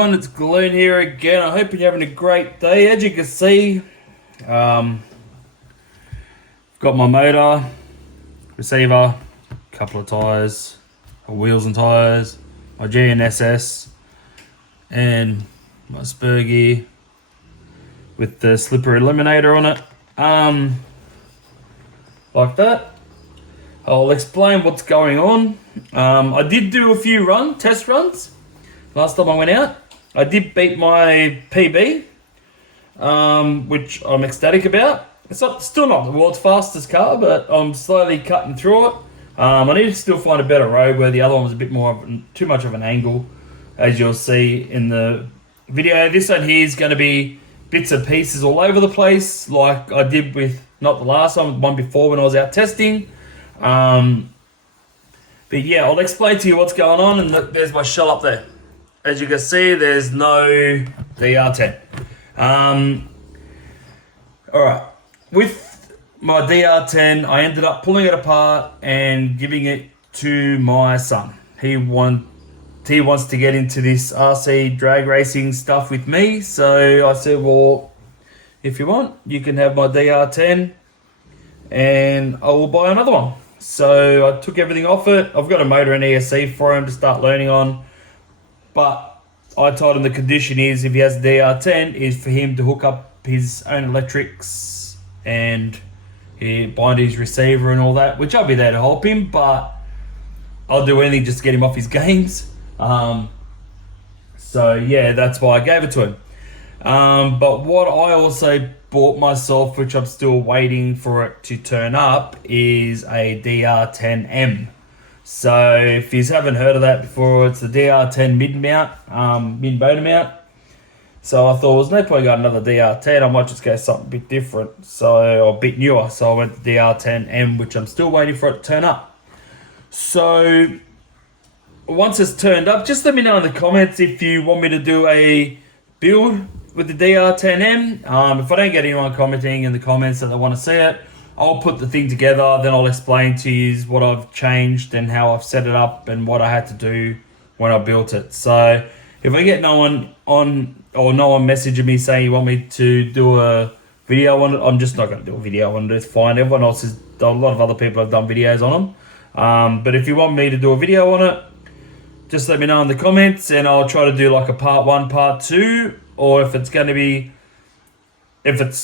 everyone, it's Glenn here again. I hope you're having a great day. As you can see, got my motor, receiver, couple of tyres, wheels and tyres, my GNSS, and my spur gear with the slipper eliminator on it. Like that. I'll explain what's going on. I did do a few test runs last time I went out. I did beat my PB, which I'm ecstatic about. It's still not the world's fastest car, but I'm slowly cutting through it. I need to still find a better road where the other one was a bit more too much of an angle, as you'll see in the video. This one here is going to be bits and pieces all over the place, like I did with not the last one before when I was out testing. But yeah, I'll explain to you what's going on. And look, there's my shell up there. As you can see, there's no DR10. Alright, with my DR10, I ended up pulling it apart and giving it to my son. He wants to get into this RC drag racing stuff with me. So I said, well, if you want, you can have my DR10 and I will buy another one. So I took everything off it. I've got a motor and ESC for him to start learning on. But I told him the condition is, if he has DR10, is for him to hook up his own electrics and bind his receiver and all that, which I'll be there to help him, but I'll do anything just to get him off his games. So yeah, that's why I gave it to him. But what I also bought myself, which I'm still waiting for it to turn up, is a DR10M. So if you haven't heard of that before, it's the DR10 mid motor mount. So I thought, there's no point got another DR10, I might just go something a bit different, or a bit newer. So I went to DR10M, which I'm still waiting for it to turn up. So once it's turned up, just let me know in the comments if you want me to do a build with the DR10M. If I don't get anyone commenting in the comments that they want to see it, I'll put the thing together, then I'll explain to you what I've changed and how I've set it up and what I had to do when I built it. So if I get no one messaging me saying you want me to do a video on it, I'm just not going to do a video on it. It's fine. Everyone else has done, a lot of other people have done videos on them. But if you want me to do a video on it, just let me know in the comments and I'll try to do like a part 1, part 2, or if it's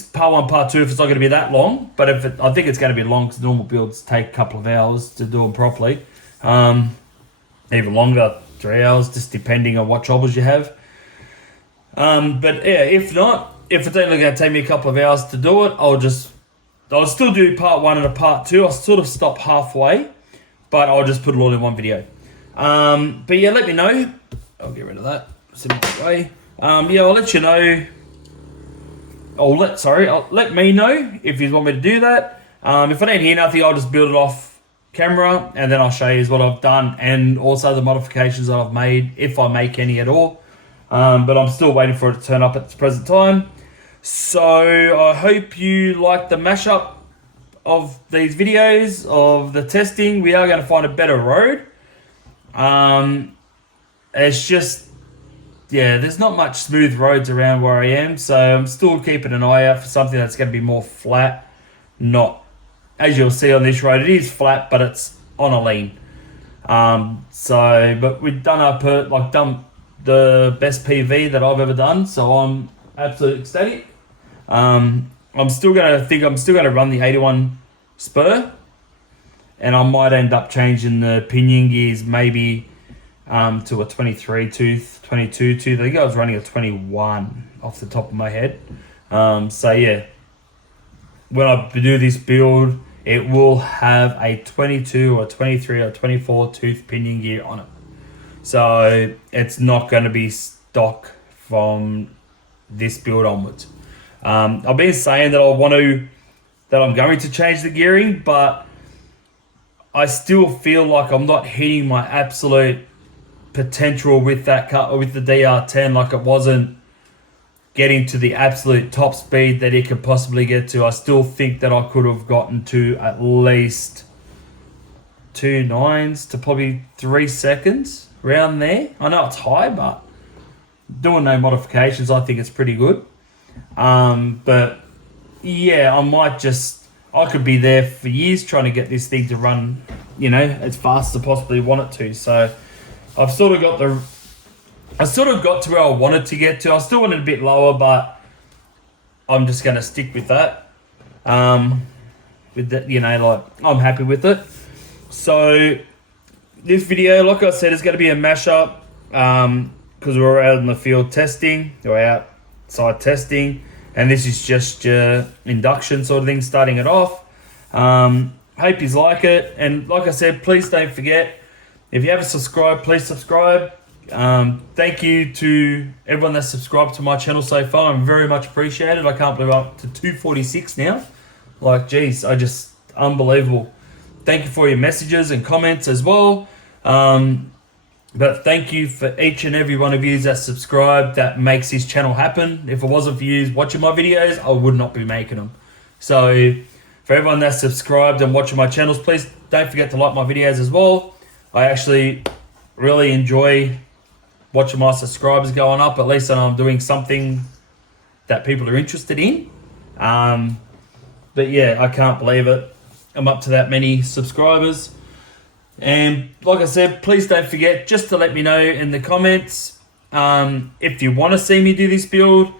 part 1, part 2, if it's not going to be that long. But I think it's going to be long because normal builds take a couple of hours to do them properly. Even longer, 3 hours, just depending on what troubles you have. But yeah, if it's only going to take me a couple of hours to do it, I'll still do part 1 and a part 2. I'll sort of stop halfway, but I'll just put it all in one video. But yeah, let me know. I'll get rid of that. Send it away. Yeah, I'll let you know. Let me know if you want me to do that. If I don't hear nothing, I'll just build it off camera and then I'll show you what I've done and also the modifications that I've made, if I make any at all. But I'm still waiting for it to turn up at this present time. So I hope you like the mashup of these videos of the testing. We are going to find a better road. It's just, yeah, there's not much smooth roads around where I am, so I'm still keeping an eye out for something that's going to be more flat. Not, as you'll see on this road, it is flat, but it's on a lean. But we've done the best PV that I've ever done, so I'm absolutely ecstatic. I'm still gonna run the 81 spur, and I might end up changing the pinion gears maybe to a 23 tooth, 22 tooth. I think I was running a 21 off the top of my head. So yeah, when I do this build, it will have a 22 or 23 or 24 tooth pinion gear on it. So it's not going to be stock from this build onwards. I've been saying that I'm going to change the gearing, but I still feel like I'm not hitting my absolute potential with that car, with the DR10. Like, it wasn't getting to the absolute top speed that it could possibly get to. I still think that I could have gotten to at least 2.9s to probably 3 seconds around there. I know it's high, but doing no modifications, I think it's pretty good. But yeah, I could be there for years trying to get this thing to run, as fast as I possibly want it to. So I sort of got to where I wanted to get to. I still wanted a bit lower, but I'm just going to stick with that. With that, I'm happy with it. So this video, like I said, is going to be a mashup because we're out in the field testing, or outside testing, and this is just your induction sort of thing, starting it off. Hope you like it, and like I said, please don't forget, if you haven't subscribed, please subscribe. Thank you to everyone that's subscribed to my channel so far. I'm very much appreciated. I can't believe I'm up to 246 now. Like, geez, unbelievable. Thank you for your messages and comments as well. But thank you for each and every one of you that subscribe. That makes this channel happen. If it wasn't for you watching my videos, I would not be making them. So for everyone that's subscribed and watching my channels, please don't forget to like my videos as well. I actually really enjoy watching my subscribers going up. At least I know I'm doing something that people are interested in. But yeah, I can't believe it. I'm up to that many subscribers. And like I said, please don't forget just to let me know in the comments if you want to see me do this build.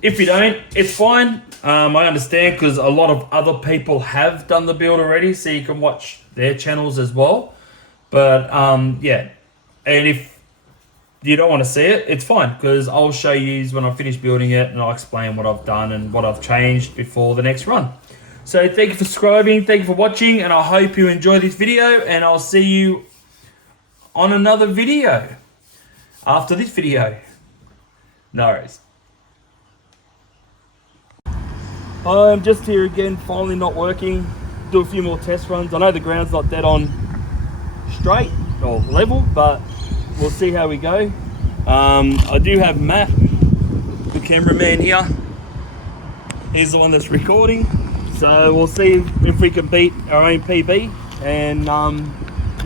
If you don't, it's fine. I understand, because a lot of other people have done the build already, so you can watch their channels as well. But yeah, and if you don't want to see it, it's fine, because I'll show you when I finish building it, and I'll explain what I've done and what I've changed before the next run. So thank you for subscribing, thank you for watching, and I hope you enjoy this video, and I'll see you on another video after this video. No worries. I'm just here again, finally not working. Do a few more test runs. I know the ground's not dead on straight or level, but we'll see how we go. I do have Matt, the cameraman here. He's the one that's recording. So we'll see if we can beat our own PB, and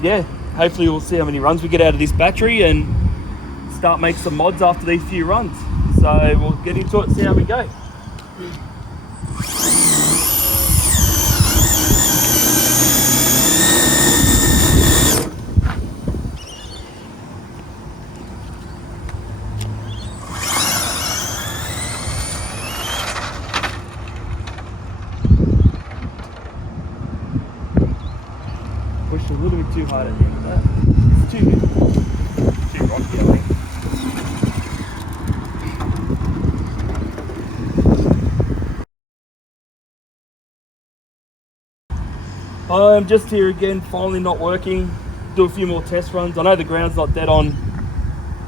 yeah, hopefully we'll see how many runs we get out of this battery and start making some mods after these few runs. So we'll get into it and see how we go. Pushed a little bit too hard at the end of that. It's too rocky, I think. I'm just here again, finally not working. Do a few more test runs. I know the ground's not dead on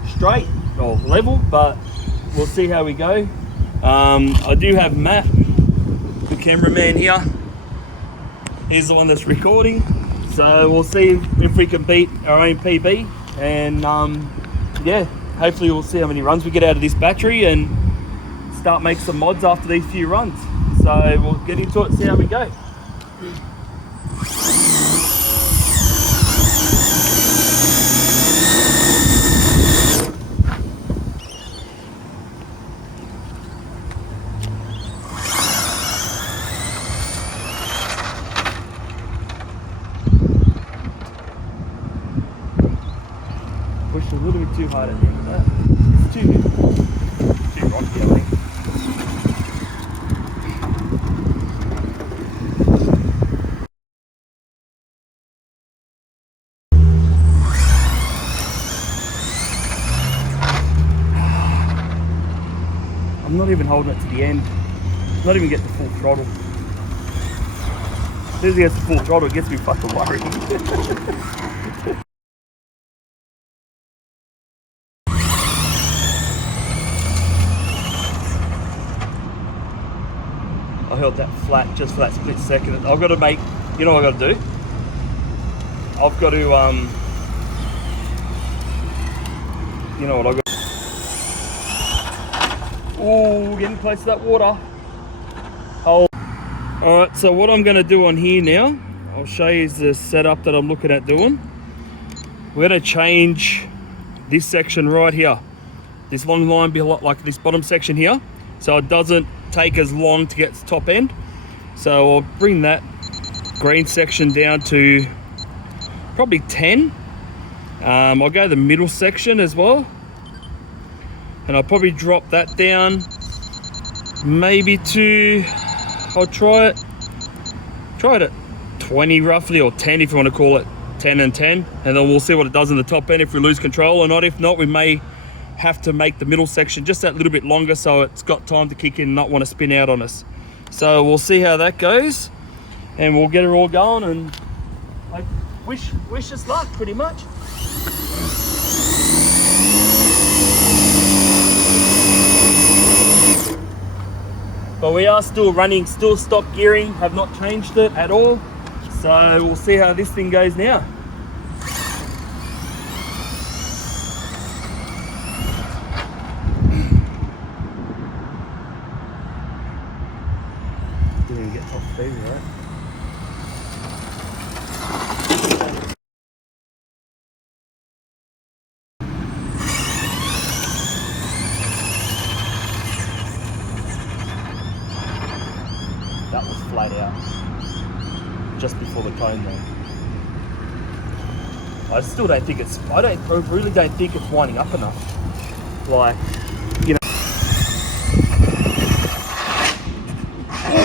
straight or level, but we'll see how we go. I do have Matt, the cameraman here. He's the one that's recording. So we'll see if we can beat our own PB, and yeah, hopefully we'll see how many runs we get out of this battery and start making some mods after these few runs. So we'll get into it and see how we go. Pushed a little bit too hard at the end of that. It's too rocky, I think. I'm not even holding it to the end. Not even get the full throttle. As soon as he gets the full throttle, it gets me fucking worried. I held that flat just for that split second. I've got to make, you know what I've got to do? I've got to, you know what I've got to, ooh, getting close to that water. Alright, so what I'm going to do on here now, I'll show you the setup that I'm looking at doing. We're going to change this section right here. this long line be a lot like this bottom section here, so it doesn't take as long to get to the top end. So I'll bring that green section down to probably 10. I'll go the middle section as well, and I'll probably drop that down maybe to, I'll try it at 20 roughly, or 10 if you want to call it 10 and 10, and then we'll see what it does in the top end, if we lose control or not. If not, we may have to make the middle section just that little bit longer so it's got time to kick in and not want to spin out on us. So we'll see how that goes, and we'll get it all going, and I wish us luck pretty much. But we are still running, still stock gearing, have not changed it at all. So we'll see how this thing goes now. Didn't get top speed, right? That was flat out just before the cone though. I still don't think it's, I really don't think it's winding up enough. Like, you know.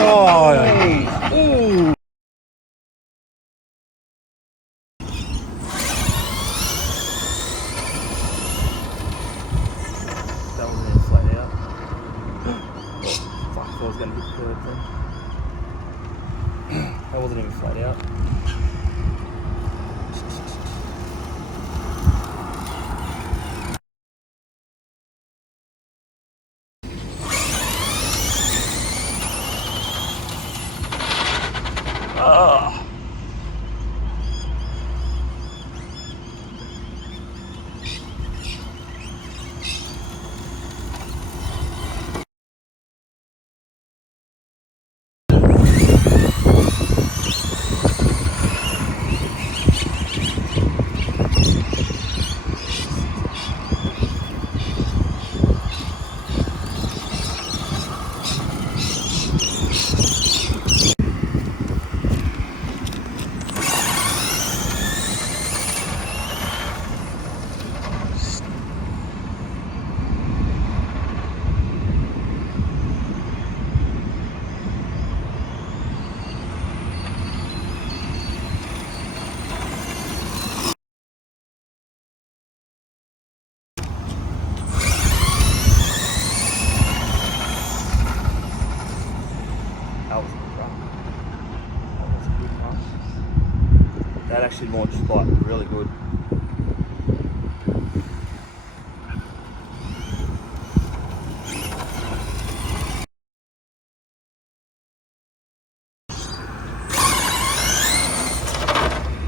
Oh, ooh. That wasn't even flat out. Fuck, I thought I was going to hit the curve then. That wasn't even flat out. Ah. That was a good run. That was a good run. That actually launched like really good.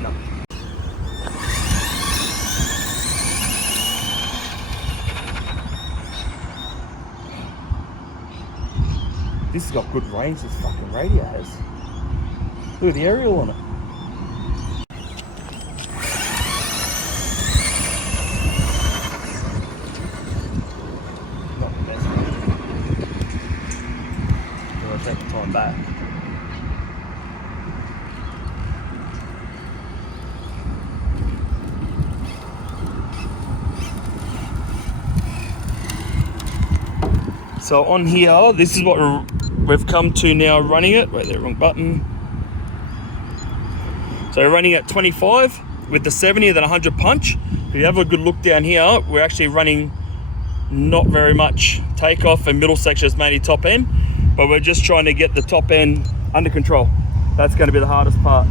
No. This has got good range, this fucking radio has. Look at the aerial on it. Not the best. I'm gonna take the time back. So on here, this is what we've come to now running it. Wait there, wrong button. So we're running at 25 with the 70 and then 100 punch. If you have a good look down here, we're actually running not very much takeoff, and middle section is mainly top end, but we're just trying to get the top end under control. That's going to be the hardest part.